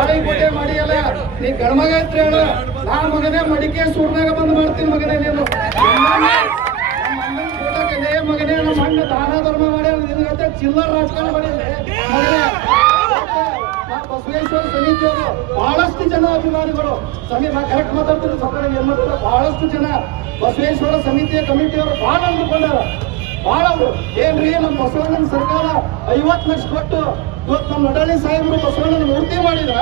ತಾಳಿಕೋಟೆ ಮಾಡಿಯಲ್ಲ ನೀ ಗಣಮಗ ಅಂತ ಹೇಳ ನಾ ಮಗನೇ ಮಡಿಕೆ ಸೂರ್ನಾಗ ಬಂದು ಮಾಡ್ತೀನಿ ಮಗನೇ ನೀನು. ಮಗನೇ ನಮ್ಮ ಅಣ್ಣ ದಾನ ಧರ್ಮ ಮಾಡಿ ನಿನಗತ್ತೆ ಚಿಲ್ಲರ ರಾಜಕಾರಣ ಮಾಡಿಲ್ಲ ಬಸವೇಶ್ವರ ಸಮಿತಿಯವರು ಬಹಳಷ್ಟು ಜನ ಅಭಿಮಾನಿಗಳು. ಸಮಿ ನಾ ಕರೆಕ್ಟ್ ಮಾತಾಡ್ತೀನಿ. ಸಕ್ಕರೆ ಏನ್ ಮಾಡ್ತಾರೆ? ಬಹಳಷ್ಟು ಜನ ಬಸವೇಶ್ವರ ಸಮಿತಿಯ ಕಮಿಟಿಯವರು ಬಹಳ ಅಂದ್ಕೊಂಡಾರ. ಬಹಳ ಏನ್ರಿ ನಮ್ಮ ಬಸವಣ್ಣನ ಸರ್ಕಾರ ಐವತ್ತು ಲಕ್ಷ ಕೊಟ್ಟು ಇವತ್ತು ನಮ್ಮ ನಡಳಿ ಸಾಹೇಬರು ಬಸವಣ್ಣನ ಮೂರ್ತಿ ಮಾಡಿದ್ರ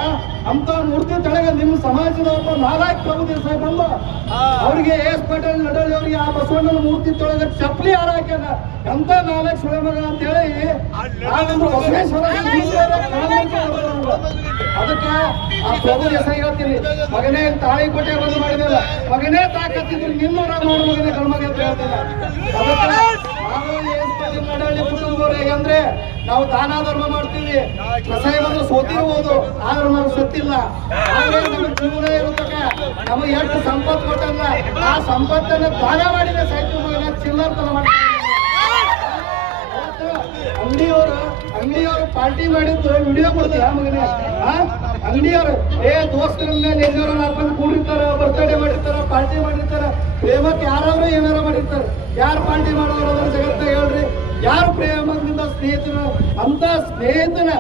ಅಂತ ಮೂರ್ತಿ ತೆಳಗ ನಿಮ್ಮ ಸಮಾಜದ ಒಬ್ಬ ನಾಲ್ಕು ಸಾಹೇಬ್ ಬಂದು ಅವ್ರಿಗೆ ಎಸ್ ಪಟೇಲ್ ನಡಳಿ ಅವ್ರಿಗೆ ಆ ಬಸವಣ್ಣನ ಮೂರ್ತಿ ತೊಳಗ ಚಪ್ಪಲಿ ಹಾರ ಹಾಕ್ಯಾನ ಎಂತ ನಾಲ್ಕು ಸುಳೆ ಮಗ. ಅಂತ ಹೇಳಿ ಅದಕ್ಕೆ ಆ ಪ್ರಭು ಹೆಸರು ಹೇಳ್ತೀನಿ ಮಗನೇ ತಾಳಿಕೋಟೆ ಬಂದು ಮಾಡಿದಿಲ್ಲ ಮಗನೇ ತಾಕತ್ತಿದ್ರು ನಿಮ್ಮ ಮಾಡು ಮಗನೇ ಕಣ್ಮಗ ಅಂತ ಹೇಳ್ತಿಲ್ಲ ಅದಕ್ಕೆ ಅಂದ್ರೆ ನಾವು ದಾನ ಧರ್ಮ ಮಾಡ್ತೀವಿ. ಕಸಾಯ ಬಂದು ಸೋತಿರ್ಬೋದು. ಆದ್ರೆ ನಾವು ಸತ್ತಿಲ್ಲ. ಜೀವನ ಇರತಕ್ಕ ನಮಗೆ ಎಷ್ಟು ಸಂಪತ್ತು ಕೊಟ್ಟಲ್ಲ ಆ ಸಂಪತ್ತನ್ನ ದಾನ ಮಾಡಿದ್ರೆ ಸಾಹಿತ್ಯ ಚಿಲ್ಲರ್ತನ ಮಾಡ್ತಾರೆ. ಅಂಗಡಿಯವರು ಅಂಗಡಿಯವರು ಪಾರ್ಟಿ ಮಾಡಿದ್ದು ವಿಡಿಯೋ ಕೊಡ್ತೀಯ ಮಗನೇ? ಅಂಗಡಿಯವರು, ಏ ದೋಸ್ತರ ಮೇಲೆ ಎಲ್ಲರೂ ನಾಲ್ಕು ಕೂಡಿರ್ತಾರ ಬರ್ತಡೇ ಮಾಡಿರ್ತಾರ ಪಾರ್ಟಿ ಮಾಡಿರ್ತಾರ, ಪ್ರೇಮಕ್ಕೆ ಯಾರಾದ್ರೂ ಏನಾರ ಮಾಡಿರ್ತಾರ. ಯಾರು ಪಾರ್ಟಿ ಮಾಡೋರು ಜಗತ್ತ ಹೇಳ್ರಿ. ಯಾರು ಪ್ರೇಮದಿಂದ ಸ್ನೇಹಿತರು, ಅಂತ ಸ್ನೇಹಿತನ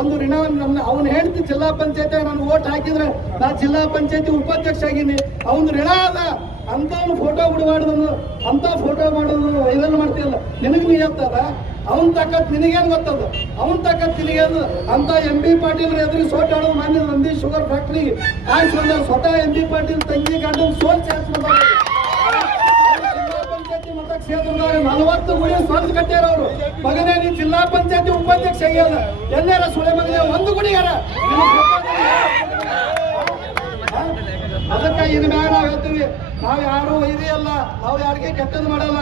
ಒಂದು ಋಣವನ್ನು ನನ್ನ ಅವನು ಹೇಳ್ತಿ ಜಿಲ್ಲಾ ಪಂಚಾಯತಿ ನಾನು ಓಟ್ ಹಾಕಿದ್ರೆ ನಾ ಜಿಲ್ಲಾ ಪಂಚಾಯತಿ ಉಪಾಧ್ಯಕ್ಷ ಆಗೀನಿ ಅವನು ಋಣ ಅದ. ಅಂತ ಫೋಟೋ ಬಿಡಬಾರ್ದು ಅಂತ ಫೋಟೋ ಮಾಡೋದು ವೈರಲ್ ಮಾಡ್ತೀಯಲ್ಲ. ನಿನಗೆ ನೀ ಎತ್ತದ ಅವನ್ ತಕ್ಕ ನಿನಗೇನು ಗೊತ್ತದ? ಅವನ್ ತಕ್ಕ ನಿನಗೇನು ಅಂತ ಎಂ ಬಿ ಪಾಟೀಲ್ ಎದುರಿಗೆ ಸೋಟ್ ಆಡೋದು. ಮಾನ್ಯ ನಂದಿ ಶುಗರ್ ಫ್ಯಾಕ್ಟ್ರಿ ಬಂದ ಸ್ವತಃ ಎಂ ಬಿ ಪಾಟೀಲ್ ತಂಗಿ ಗಂಡನ್ ಸೋಲ್ ಚಾನ್ಸ್ ಮತಕ್ಷೇತ್ರದಾಗ ನಲವತ್ತು ಗುಡಿ ಸ್ವಂತ ಕಟ್ಟಿರೋರು. ಮಗನೇ, ನೀ ಜಿಲ್ಲಾ ಪಂಚಾಯತಿ ಉಪಾಧ್ಯಕ್ಷ ಆಗ್ಯಾದ. ಎಲ್ಲಾರ ಸುಳೆ ಮಗನೇ? ಒಂದು ಗುಡಿ ಯಾರ? ಅದಕ್ಕೆ ಇನ್ ಮ್ಯಾಗ ನಾವು ಹೇಳ್ತೀವಿ, ನಾವು ಯಾರು ಇದೆಯಲ್ಲ ನಾವು ಯಾರಿಗೆ ಕೆಟ್ಟದ್ದು ಮಾಡಲ್ಲ.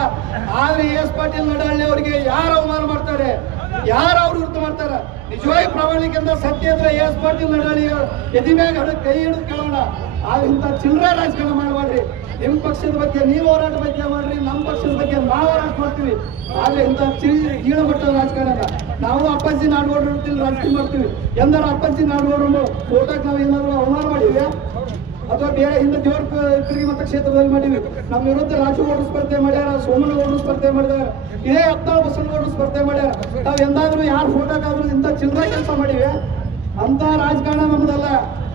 ಆದ್ರೆ ಎಸ್ ಪಾಟೀಲ್ ನಡಹಳ್ಳಿ ಅವರಿಗೆ ಯಾರು ಅವಮಾನ ಮಾಡ್ತಾರೆ? ಯಾರು ಅವ್ರು ವೃತ್ತ ಮಾಡ್ತಾರೆ? ನಿಜವಾಗಿ ಪ್ರಾಮಾಣಿಕರಿಂದ ಸತ್ಯ ಅಂದ್ರೆ ಎಸ್ ಪಾಟೀಲ್ ನಡಹಳ್ಳಿ ಎದಿ ಮ್ಯಾಗ ಕೈ ಹಿಡಿದು ಕೇಳೋಣ. ಆದ್ರೆ ಇಂಥ ಚಿಲ್ಲರೆ ರಾಜಕಾರಣ ಮಾಡಬೇಡ್ರಿ. ನಿಮ್ಮ ಪಕ್ಷದ ಬಗ್ಗೆ, ನೀವು ಹೋರಾಟ ಬಗ್ಗೆ ಮಾಡ್ರಿ ನಮ್ಮ ಪಕ್ಷದ ಬಗ್ಗೆ ನಾವು ಹೋರಾಟ ಮಾಡ್ತೀವಿ. ಆದ್ರೆ ಇಂಥ ಚಿಲ್ ಕೀಳು ಮಟ್ಟದ ರಾಜಕಾರಣ. ನಾವು ಅಪ್ಪಾಜಿ ಇರ್ತೀವಿ, ರಾಜಕೀಯ ಮಾಡ್ತೀವಿ. ಎಂದಾರ ಅಪ್ಪಾಜಿ ನಾಡೋರು ಓಟಕ್ಕೆ ನಾವು ಏನಾದ್ರು ಅವಮಾನ ಮಾಡಿವೆ ಅಥವಾ ಬೇರೆ ಹಿಂದೆ ದೇವರ ತಿರುಗಿ ಮತ ಕ್ಷೇತ್ರದಲ್ಲಿ ಮಾಡಿವಿ ನಮ್ಮ ವಿರುದ್ಧ ರಾಜಗೌಡರು ಸ್ಪರ್ಧೆ ಮಾಡ್ಯಾರ ಸೋಮನಗೌಡರು ಸ್ಪರ್ಧೆ ಮಾಡಿದಾರ ಇದೇ ಹತ್ತಾಳು ಬಸವನಗೌಡರು ಸ್ಪರ್ಧೆ ಮಾಡ್ಯಾರ. ನಾವು ಎಂದಾದ್ರೂ ಯಾರು ಫೋಟೋಕ್ಕಾದ್ರೂ ಇಂಥ ಚಿಲ್ಲರೆ ಕೆಲಸ ಮಾಡಿವೆ ಅಂತ ರಾಜಕಾರಣ ನಮ್ದಲ್ಲ.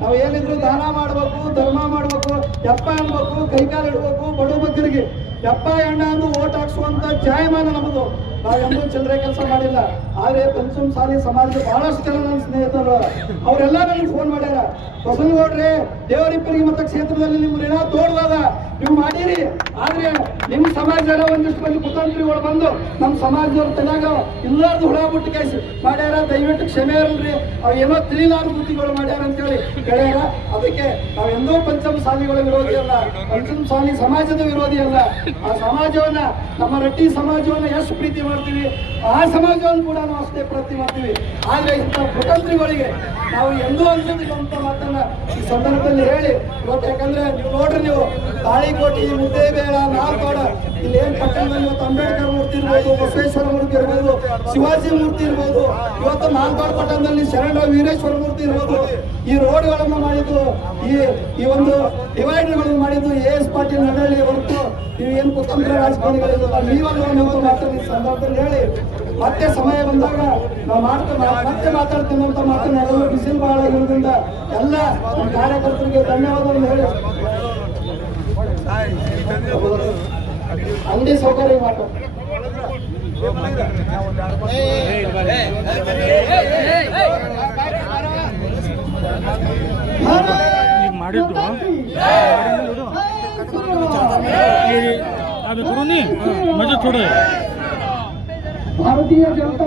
ನಾವು ಏನಿದ್ರು ದಾನ ಮಾಡ್ಬೇಕು, ಧರ್ಮ ಮಾಡ್ಬೇಕು ಎಪ್ಪ ಅನ್ಬೇಕು ಕೈಕಾಲು ಇಡ್ಬೇಕು, ಬಡವ ಬಗ್ಗರಿಗೆ ಯಪ್ಪ ಎಣ್ಣ ಅಂದು ಓಟ್ ಹಾಕ್ಸುವಂತ ಜಾಯಮಾನ ನಮ್ಮದು ನಾವೆಂದೂ ಚಿಲ್ಲರೆ ಕೆಲಸ ಮಾಡಿಲ್ಲ. ಆದ್ರೆ ಪಂಚಮ್ ಸಾಲಿ ಸಮಾಜದ ಬಹಳಷ್ಟು ಜನ ನನ್ನ ಸ್ನೇಹಿತರು. ಅವರೆಲ್ಲ ನನಗೆ ಫೋನ್ ಮಾಡ್ಯಾರ. ಬಸವನಗೌಡ್ರೆ ದೇವರಿಪ್ಪರಿಗೆ ಮತ ಕ್ಷೇತ್ರದಲ್ಲಿ ನಿಮ್ ಋಣ ತೋಡ್ದದ ನೀವು ಮಾಡಿರಿ. ಆದ್ರೆ ನಿಮ್ಮ ಸಮಾಜದ ಒಂದಿಷ್ಟು ಮಂದಿ ಕುತಂತ್ರಿಗಳು ಬಂದು ನಮ್ಮ ಸಮಾಜದವ್ರ ತಲೆಯಾಗ ಇಲ್ಲಾರ್ದು ಹುಳ ಬಿಟ್ಟು ಕೇಸಿ ಮಾಡ್ಯಾರ. ದಯವಿಟ್ಟು ಕ್ಷಮೆ ಇರಲ್ರಿ. ಅವ್ ಏನೋ ತಿಳಿಲಾರ ಬುದ್ಧಿಗಳು ಮಾಡ್ಯಾರ ಅಂತೇಳಿ ಕೇಳ್ಯಾರ ಅದಕ್ಕೆ ನಾವು ಎಂದೋ ಪಂಚಮ ಸಾಲಿಗಳ ವಿರೋಧಿ ಅಲ್ಲ. ಪಂಚಮ ಸಾಲಿ ಸಮಾಜದ ವಿರೋಧಿ ಅಲ್ಲ. ಆ ಸಮಾಜವನ್ನ, ನಮ್ಮ ರಟ್ಟಿ ಸಮಾಜವನ್ನ ಎಷ್ಟು ಪ್ರೀತಿ ಮಾಡ್ತೀವಿ, ಆ ಸಮಾಜವನ್ನು ಕೂಡ ನಾವು ಅಷ್ಟೇ ಪ್ರೀತಿ ಮಾಡ್ತೀವಿ. ಆದ್ರೆ ಇಂಥ ಕುತಂತ್ರಿಗಳಿಗೆ ನಾವು ಎಂದೂ ಅಂತ ಮಾತನ್ನ ಈ ಸಂದರ್ಭದಲ್ಲಿ ಹೇಳಿ. ಇವತ್ತು ಯಾಕಂದ್ರೆ ನೀವು ನೋಡ್ರಿ ನೀವು, ತಾಳಿಕೋಟಿ, ಮುದ್ದೇಬೇಡ, ನಾಲ್ಕೋಡ ಇಲ್ಲಿ ಏನ್ ಪಟ್ಟಣದಲ್ಲಿ ಇವತ್ತು ಅಂಬೇಡ್ಕರ್ ಮೂರ್ತಿ ಇರ್ಬೋದು, ಬಸವೇಶ್ವರ ಮೂರ್ತಿ ಇರ್ಬೋದು, ಶಿವಾಜಿ ಮೂರ್ತಿ ಇರ್ಬೋದು, ಇವತ್ತು ನಾಲ್ಕಾಡ್ ಪಟ್ಟಣದಲ್ಲಿ ಶರಣ ವೀರೇಶ್ವರ ಮೂರ್ತಿ ಇರ್ಬೋದು ಈ ರೋಡ್ಗಳನ್ನು ಮಾಡಿದ್ದು ಈ ಈ ಒಂದು ಡಿವೈಡರ್ಗಳನ್ನು ಮಾಡಿದ್ದು ಎ ಎಸ್ ಪಾಟೀಲ್ ನಡಹಳ್ಳಿ ಹೊರತು ನೀವು ಏನು ಕುತಂತ್ರ ರಾಜಕಾರಣಿಗಳಿಲ್ಲ ನೀವಲ್ಲ ನೀವು ಮಾತನ್ನ ಈ ಸಂದರ್ಭದಲ್ಲಿ ಹೇಳಿ ಮತ್ತೆ ಸಮಯ ಬಂದಾಗ ನಾವು ಮಾಡ್ತಾ ಮತ್ತೆ ಮಾತಾಡ್ತೀನಿ ಅಂತ ಮಾತನಾಡಲು ಬಿಸಿಲು ಬಹಳ ಇರೋದ್ರಿಂದ ಎಲ್ಲ ಕಾರ್ಯಕರ್ತರಿಗೆ ಧನ್ಯವಾದವನ್ನು ಹೇಳಿ ಅಂಗಡಿ ಸೌಕರ್ಯ ಮಾತು ఆడిద్దు ఆమె చూడండి మధ్య చూడండి భారతీయ జనతా